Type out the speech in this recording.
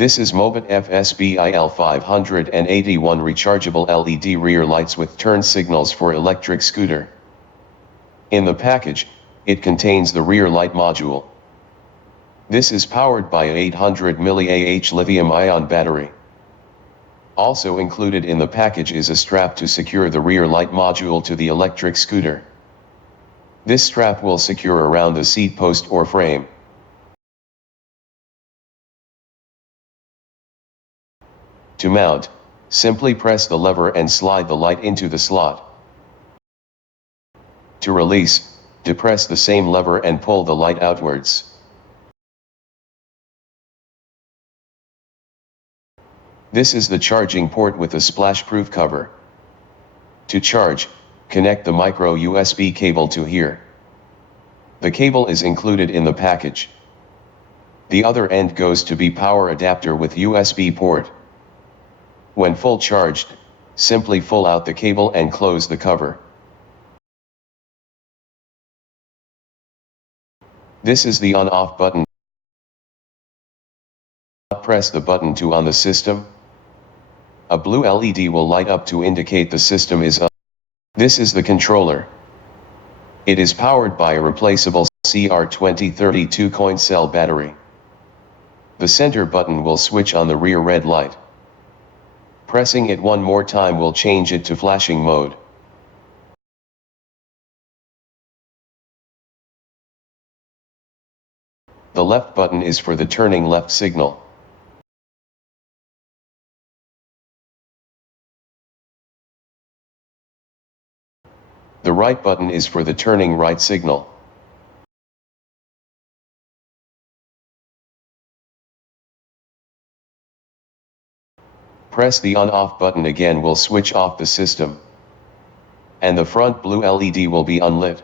This is MOBOT FSBIL-581 rechargeable LED rear lights with turn signals for electric scooter. In the package, it contains the rear light module. This is powered by a 800 mAh lithium-ion battery. Also included in the package is a strap to secure the rear light module to the electric scooter. This strap will secure around the seat post or frame. To mount, simply press the lever and slide the light into the slot. To release, depress the same lever and pull the light outwards. This is the charging port with a splash-proof cover. To charge, connect the micro USB cable to here. The cable is included in the package. The other end goes to be power adapter with USB port. When full charged, simply pull out the cable and close the cover. This is the on-off button. Press the button to on the system. A blue LED will light up to indicate the system is on. This is the controller. It is powered by a replaceable CR2032 coin cell battery. The center button will switch on the rear red light. Pressing it one more time will change it to flashing mode. The left button is for the turning left signal. The right button is for the turning right signal. Press the on-off button again will switch off the system. And the front blue LED will be unlit.